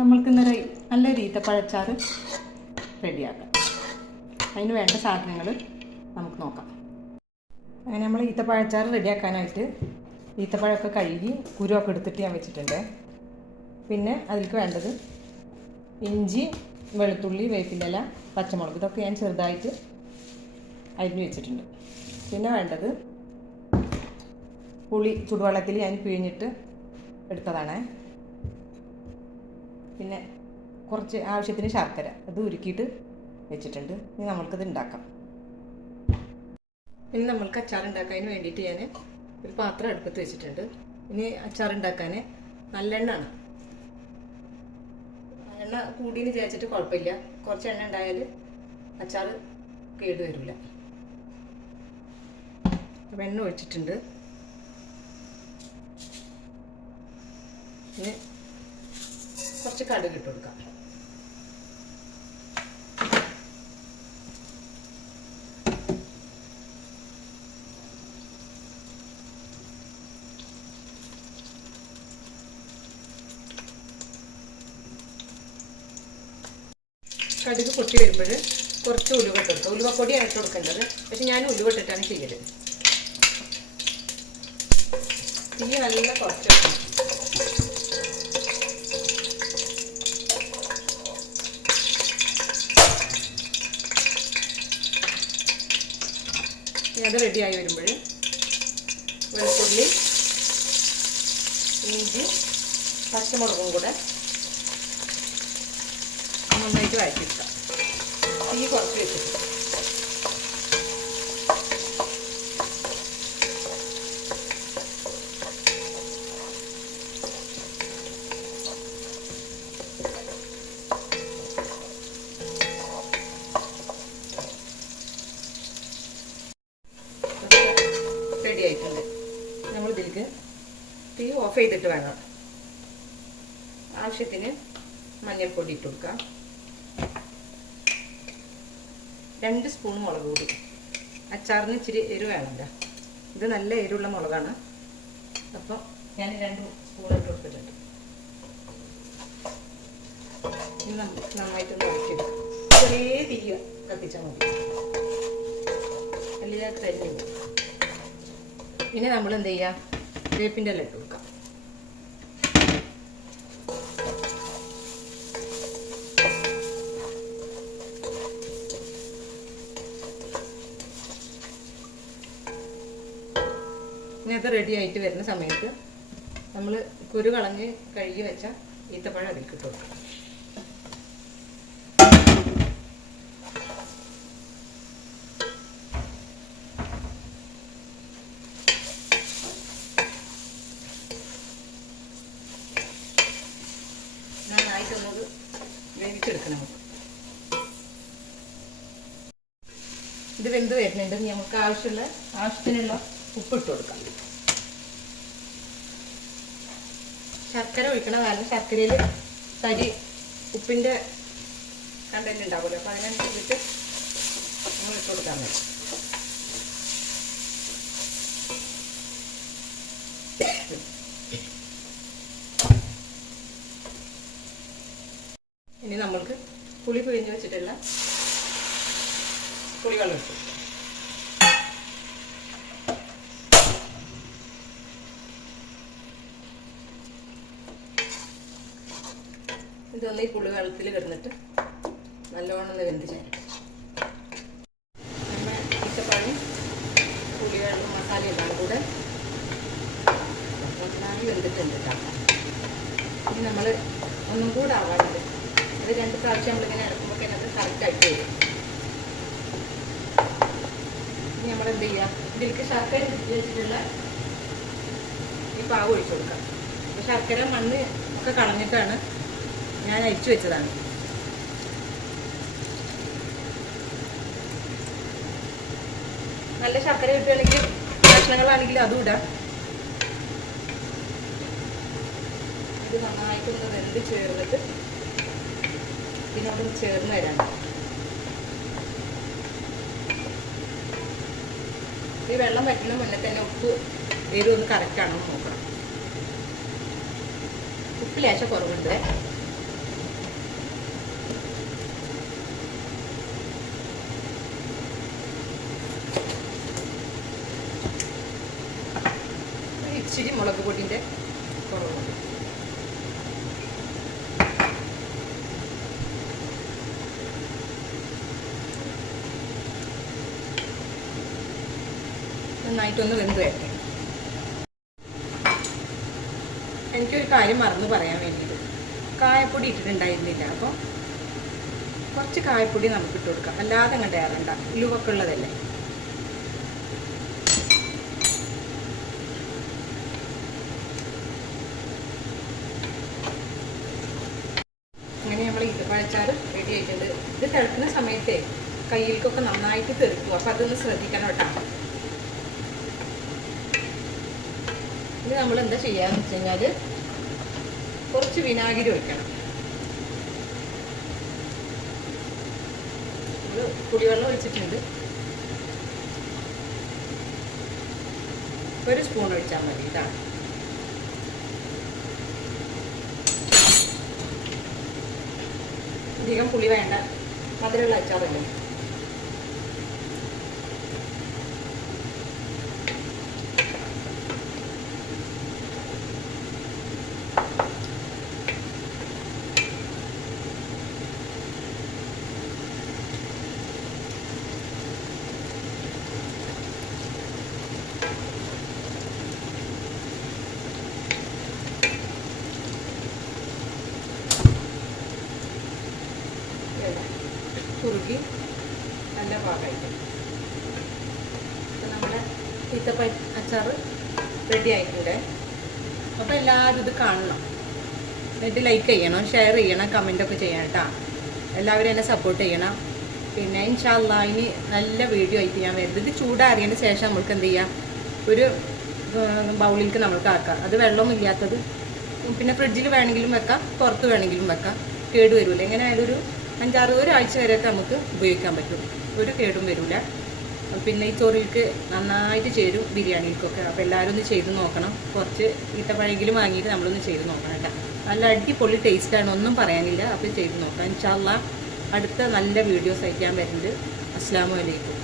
നമ്മൾക്കിന്നൊരു നല്ലൊരു ഈത്തപ്പഴച്ചാറ് റെഡിയാക്കാം. അതിന് വേണ്ട സാധനങ്ങൾ നമുക്ക് നോക്കാം. അങ്ങനെ നമ്മൾ ഈത്തപ്പഴച്ചാറ് റെഡിയാക്കാനായിട്ട് ഈത്തപ്പഴമൊക്കെ കഴുകി കുരുവൊക്കെ എടുത്തിട്ട് ഞാൻ വെച്ചിട്ടുണ്ട്. പിന്നെ അതിലേക്ക് വേണ്ടത് ഇഞ്ചി, വെളുത്തുള്ളി, വേപ്പിൻ്റെ ഇല, പച്ചമുളക്, ഇതൊക്കെ ഞാൻ ചെറുതായിട്ട് അരിഞ്ഞ് വെച്ചിട്ടുണ്ട്. പിന്നെ വേണ്ടത് പുളി ചുടുവെള്ളത്തിൽ ഞാൻ പിഴിഞ്ഞിട്ട് എടുത്തതാണ്. പിന്നെ കുറച്ച് ആവശ്യത്തിന് ശർക്കര അത് ഉരുക്കിയിട്ട് വെച്ചിട്ടുണ്ട്. ഇനി നമ്മൾക്കിത് ഉണ്ടാക്കാം. ഇനി നമ്മൾക്ക് അച്ചാർ ഉണ്ടാക്കാൻ വേണ്ടിയിട്ട് ഞാൻ ഒരു പാത്രം അടുപ്പത്ത് വെച്ചിട്ടുണ്ട്. ഇനി അച്ചാർ ഉണ്ടാക്കാൻ നല്ലെണ്ണയാണ്. എണ്ണ കൂടിയെന്ന് വിചാരിച്ചിട്ട് കുഴപ്പമില്ല. കുറച്ച് എണ്ണ ഉണ്ടായാൽ അച്ചാർ കേട് വരില്ല. അപ്പം എണ്ണ ഒഴിച്ചിട്ടുണ്ട്. ഇനി കുറച്ച് കടുക് ഇട്ട് കൊടുക്കാം. കടുക് പൊട്ടി വരുമ്പോൾ കുറച്ച് ഉലുവ ഇട്ട് കൊടുക്കുക. ഉലുവപ്പൊടിയാണ് ഇട്ട് കൊടുക്കേണ്ടത്. പക്ഷെ ഞാൻ ഉലുവ ഇട്ടിട്ടാണ് ചെയ്യല്. തീ നല്ല കുറച്ച് വെക്കണം. അത് റെഡിയായി വരുമ്പോൾ വെളുത്തുള്ളി, ഇഞ്ചി, പച്ചമുളകും കൂടെ നന്നായിട്ട് വഴറ്റിയെടുക്കാം. തീ കുറച്ച് വെച്ചിട്ട് റെഡി ആയിട്ടുണ്ട്. നമ്മൾ ഇതിലേക്ക് തീ ഓഫ് ചെയ്തിട്ട് വേണം. ആവശ്യത്തിന് മഞ്ഞൾപ്പൊടി ഇട്ട് കൊടുക്കാം. 2 സ്പൂൺ മുളക് പൊടി. അച്ചാറിന് ഇച്ചിരി എരിവ് വേണമല്ലോ. ഇത് നല്ല എരിവുള്ള മുളകാണ്. അപ്പോൾ ഞാൻ 2 സ്പൂൺ ഇട്ട് കൊടുത്തിട്ടുണ്ട്. ഇനി നമുക്ക് നന്നായിട്ടൊന്ന് വഴറ്റിയെടുക്കാം. ചെറിയ തീ കത്തിച്ചാൽ മതി. എല്ലാം കരിഞ്ഞു. പിന്നെ നമ്മൾ എന്ത് ചെയ്യുക, വേപ്പിൻ്റെ ഇല ഇട്ട് കൊടുക്കാം. ഇനി അത് റെഡി ആയിട്ട് വരുന്ന സമയത്ത് നമ്മൾ കുരു കളഞ്ഞ് കഴുകി വെച്ച ഈത്തപ്പഴം അതിലേക്ക് ഇട്ട് കൊടുക്കാം. നന്നായിട്ടൊന്നത് വേവിച്ചെടുക്കണം. ഇത് വെന്ത് വരുന്നുണ്ട്. നമുക്ക് ആവശ്യത്തിനുള്ള ഉപ്പിട്ട് കൊടുക്കാം. ശർക്കര ഒഴിക്കണ കാരണം ശർക്കരയിൽ തരി ഉപ്പിൻ്റെ കണ്ടന്റ് ഉണ്ടാവുമല്ലോ. അപ്പോൾ അതിനനുസരിച്ചിട്ട് നമ്മൾ ഇട്ട് കൊടുക്കാൻ മതി. ഇനി നമ്മൾക്ക് പുളി പിഴിഞ്ഞ് വെച്ചിട്ടുള്ള പുളിവെള്ളം ഇട്ടു. ഇതൊന്ന് ഈ പുളിവെള്ളത്തിൽ കിടന്നിട്ട് നല്ലോണം ഒന്ന് വെന്ത് ചേരും. നമ്മൾ ഈത്തപ്പഴം പുളിവെള്ളം മസാല എല്ലാം കൂടെ നന്നായി വെന്തിട്ടുണ്ട് കേട്ടോ. ഇനി നമ്മൾ ഒന്നും കൂടെ ആവാറുണ്ട്. അത് 2 പ്രാവശ്യം നമ്മളിങ്ങനെ ഇറക്കുമ്പോൾ അതിനകത്ത് കറക്റ്റായിട്ട് വരും. ഇനി നമ്മളെന്ത് ചെയ്യുക, ഇതിലേക്ക് ശർക്കര വെച്ചിട്ടുള്ള ഈ പാവ് ഒഴിച്ചു കൊടുക്കാം. അപ്പോൾ ശർക്കര മണ്ണ് ഒക്കെ കളഞ്ഞിട്ടാണ് ഞാൻ അരിച്ചു വെച്ചതാണ്. നല്ല ശർക്കര കിട്ടുകയാണെങ്കിൽ കഷ്ണങ്ങളാണെങ്കിൽ അതും ഇടാം. ഇത് നന്നായിട്ടൊന്ന് വെന്ത് ചേർന്നിട്ട് ഇതിനോടൊന്ന് ചേർന്ന് വരാണ്. ഈ വെള്ളം വറ്റുന്ന മുന്നേ തന്നെ ഉപ്പ് എരിവ് ഒന്ന് കറക്റ്റാണോ നോക്കണം. ഉപ്പ് ലേശം കുറവുണ്ട്. ഇച്ചിരി മുളക് പൊടിൻ്റെ കുറവുണ്ട്. നന്നായിട്ടൊന്ന് വെന്ത് വരട്ടെ. എനിക്കൊരു കാര്യം മറന്നു പറയാൻ വേണ്ടിയിട്ട്, കായപ്പൊടി ഇട്ടിട്ടുണ്ടായിരുന്നില്ല. അപ്പോൾ കുറച്ച് കായപ്പൊടി നമുക്ക് ഇട്ട് കൊടുക്കാം, അല്ലാതെ അങ്ങോട്ട് ഏറണ്ട, ഉലുവൊക്കെ ഉള്ളതല്ലേ. അങ്ങനെ നമ്മൾ ഈത്തപ്പഴച്ചാർ റെഡി ആയിട്ടുണ്ട്. ഇത് തിളക്കുന്ന സമയത്തെ കയ്യിലേക്കൊക്കെ നന്നായിട്ട് തെറിക്കും, അപ്പം അതൊന്ന് ശ്രദ്ധിക്കണം കേട്ടോ. ഇനി നമ്മൾ എന്താ ചെയ്യാന്ന് വെച്ച് കഴിഞ്ഞാൽ കുറച്ച് വിനാഗിരി ഒഴിക്കണം. കുടിവെള്ളം ഒഴിച്ചിട്ടുണ്ട്, 1 സ്പൂൺ ഒഴിച്ചാൽ മതി. ഇതാണ് അധികം പുളി വേണ്ട, മധുരമുള്ള അച്ചാറല്ലേ. കുറുകി നല്ല പാകമായിട്ട് അപ്പം നമ്മുടെ ഈത്തപ്പഴ അച്ചാർ റെഡി ആയിട്ടുണ്ട്. അപ്പോൾ എല്ലാവരും ഇത് കാണണം, എന്നിട്ട് ലൈക്ക് ചെയ്യണം, ഷെയർ ചെയ്യണം, കമൻറ്റൊക്കെ ചെയ്യണം കേട്ടോ. എല്ലാവരും എന്നെ സപ്പോർട്ട് ചെയ്യണം. പിന്നെ ഇൻഷാ അല്ലാഹ് ഇനി നല്ല വീഡിയോ ആയിട്ട് ഞാൻ വരുന്നത്. ഇത് ചൂടാറിയതിന് ശേഷം നമ്മൾക്ക് എന്ത് ചെയ്യാം, ഒരു ബൗളിലേക്ക് നമ്മൾക്ക് ആക്കാം. അത് വെള്ളമില്ലാത്തത്, പിന്നെ ഫ്രിഡ്ജിൽ വേണമെങ്കിലും വെക്കാം, പുറത്ത് വേണമെങ്കിലും വെക്കാം, കേട് വരില്ല. എങ്ങനെ ആയാലും ഒരു 5-6 ഒരാഴ്ച വരെയൊക്കെ നമുക്ക് ഉപയോഗിക്കാൻ പറ്റും, ഒരു കേടും വരില്ല. പിന്നെ ഈ ചോറിലേക്ക് നന്നായിട്ട് ചേരും, ബിരിയാണിക്കൊക്കെ. അപ്പോൾ എല്ലാവരും ഒന്ന് ചെയ്ത് നോക്കണം. കുറച്ച് ഈത്തപ്പഴമെങ്കിലും വാങ്ങിയിട്ട് നമ്മളൊന്ന് ചെയ്ത് നോക്കണം കേട്ടോ. നല്ല അടിപൊളി ടേസ്റ്റാണ്, ഒന്നും പറയാനില്ല. അപ്പോൾ ചെയ്ത് നോക്കാം. ഇൻഷാ അല്ലാഹ് അടുത്ത നല്ല വീഡിയോസ് അയക്കാൻ വരുന്നുണ്ട്. അസ്സലാമു അലൈക്കും.